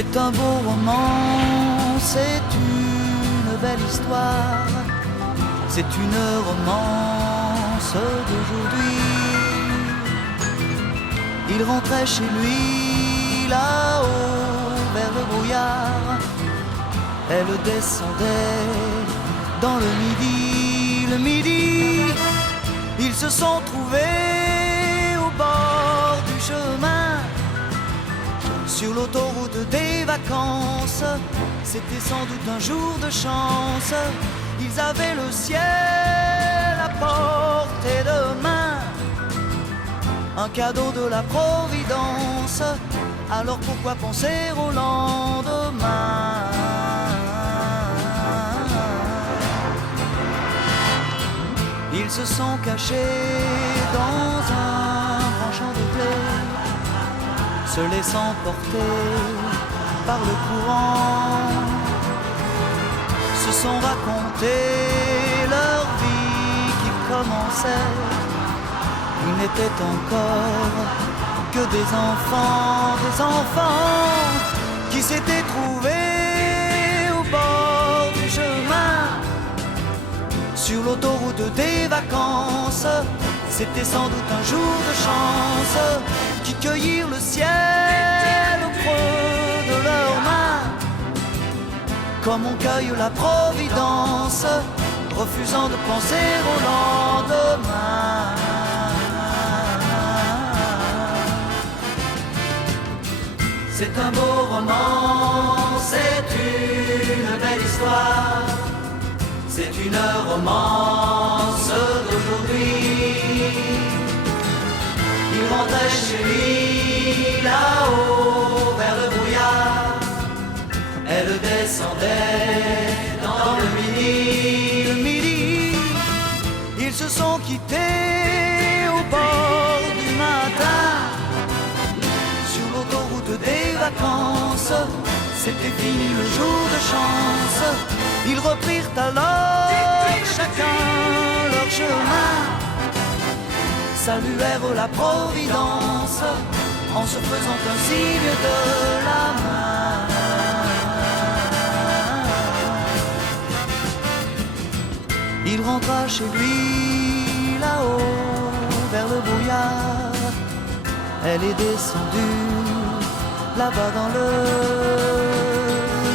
C'est un beau roman, c'est une belle histoire, c'est une romance d'aujourd'hui. Il rentrait chez lui là-haut vers le brouillard, elle descendait dans le midi, ils se sont trouvés au bord du chemin. Sur l'autoroute des vacances, c'était sans doute un jour de chance. Ils avaient le ciel à portée de main, un cadeau de la Providence. Alors pourquoi penser au lendemain? Ils se sont cachés dans un grand champ de blé, se laissant porter par le courant, se sont raconté leur vie qui commençait. Ils n'étaient encore que des enfants qui s'étaient trouvés au bord du chemin. Sur l'autoroute des vacances, c'était sans doute un jour de chance, qui cueillirent le ciel au creux de leurs mains, comme on cueille la Providence, refusant de penser au lendemain. C'est un beau roman, c'est une belle histoire, c'est une romance d'aujourd'hui. Il rentrait chez lui là-haut vers le brouillard, elle descendait dans le midi. Ils se sont quittés au bord du matin, sur l'autoroute des vacances. C'était fini le jour de chance. Ils reprirent alors chacun leur chemin, saluèrent la Providence en se faisant un signe de la main. Il rentra chez lui là-haut vers le brouillard, elle est descendue là-bas dans le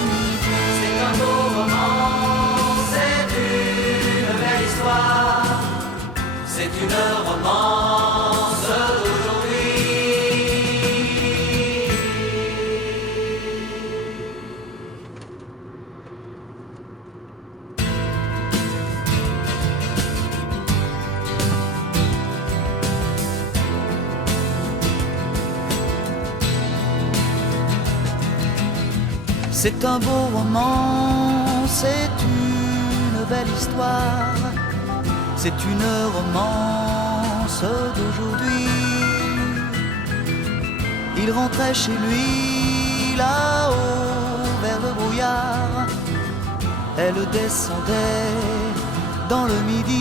midi. C'est un beau roman, c'est une belle histoire, c'est une romance d'aujourd'hui. C'est un beau roman, c'est une belle histoire, c'est une romance d'aujourd'hui. Il rentrait chez lui là-haut vers le brouillard, elle descendait dans le midi.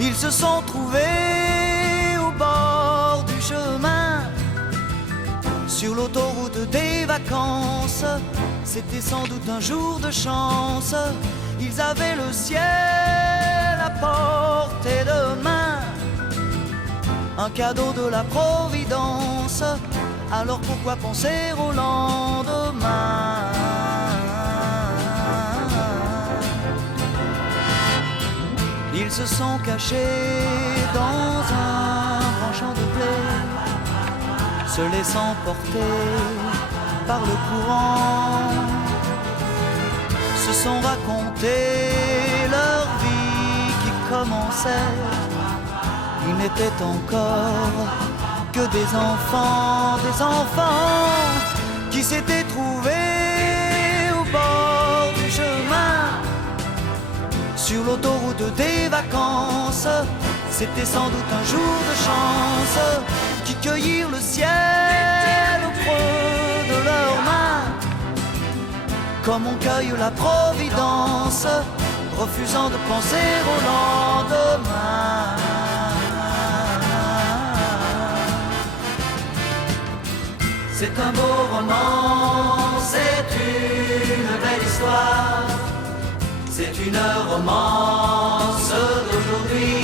Ils se sont trouvés au bord du chemin, sur l'autoroute des vacances. C'était sans doute un jour de chance. Ils avaient le ciel à portée de main, un cadeau de la Providence. Alors pourquoi penser au lendemain? Ils se sont cachés dans un grand champ de blé, se laissant porter par le courant, se sont raconté leur vie qui commençait. Ils n'étaient encore que des enfants qui s'étaient trouvés au bord du chemin. Sur l'autoroute des vacances, c'était sans doute un jour de chance, qui cueillirent le ciel au creux de leurs mains, comme on cueille la Providence, refusant de penser au lendemain. C'est un beau roman, c'est une belle histoire, c'est une romance d'aujourd'hui.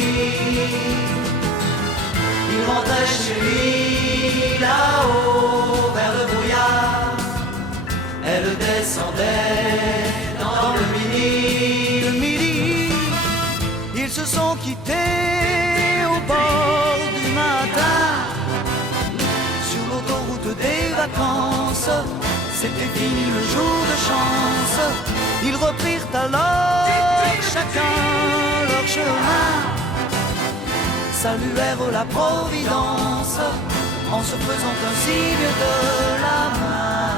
Il rentrait chez lui là-haut vers le brouillard, elle descendait dans le midi. Ils se sont quittés au bord du matin, sur l'autoroute des vacances. C'était fini le jour de chance. Ils reprirent alors chacun leur chemin, saluèrent la Providence en se faisant un signe de la main.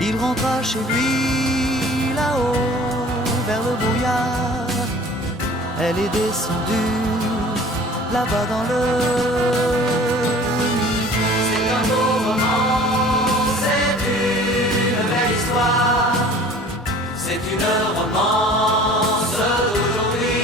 Il rentra chez lui là-haut vers le brouillard. Elle est descendue là-bas dans le midi. C'est un beau roman, c'est une belle histoire, c'est une romance d'aujourd'hui.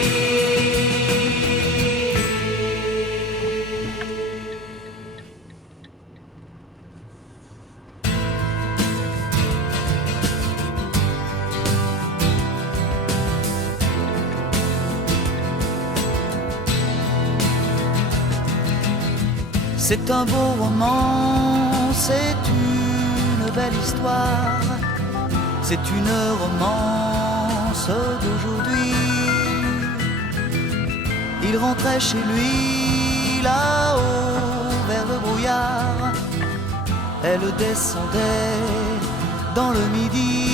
C'est un beau roman, c'est une belle histoire, c'est une romance d'aujourd'hui. Il rentrait chez lui là-haut vers le brouillard, elle descendait dans le midi.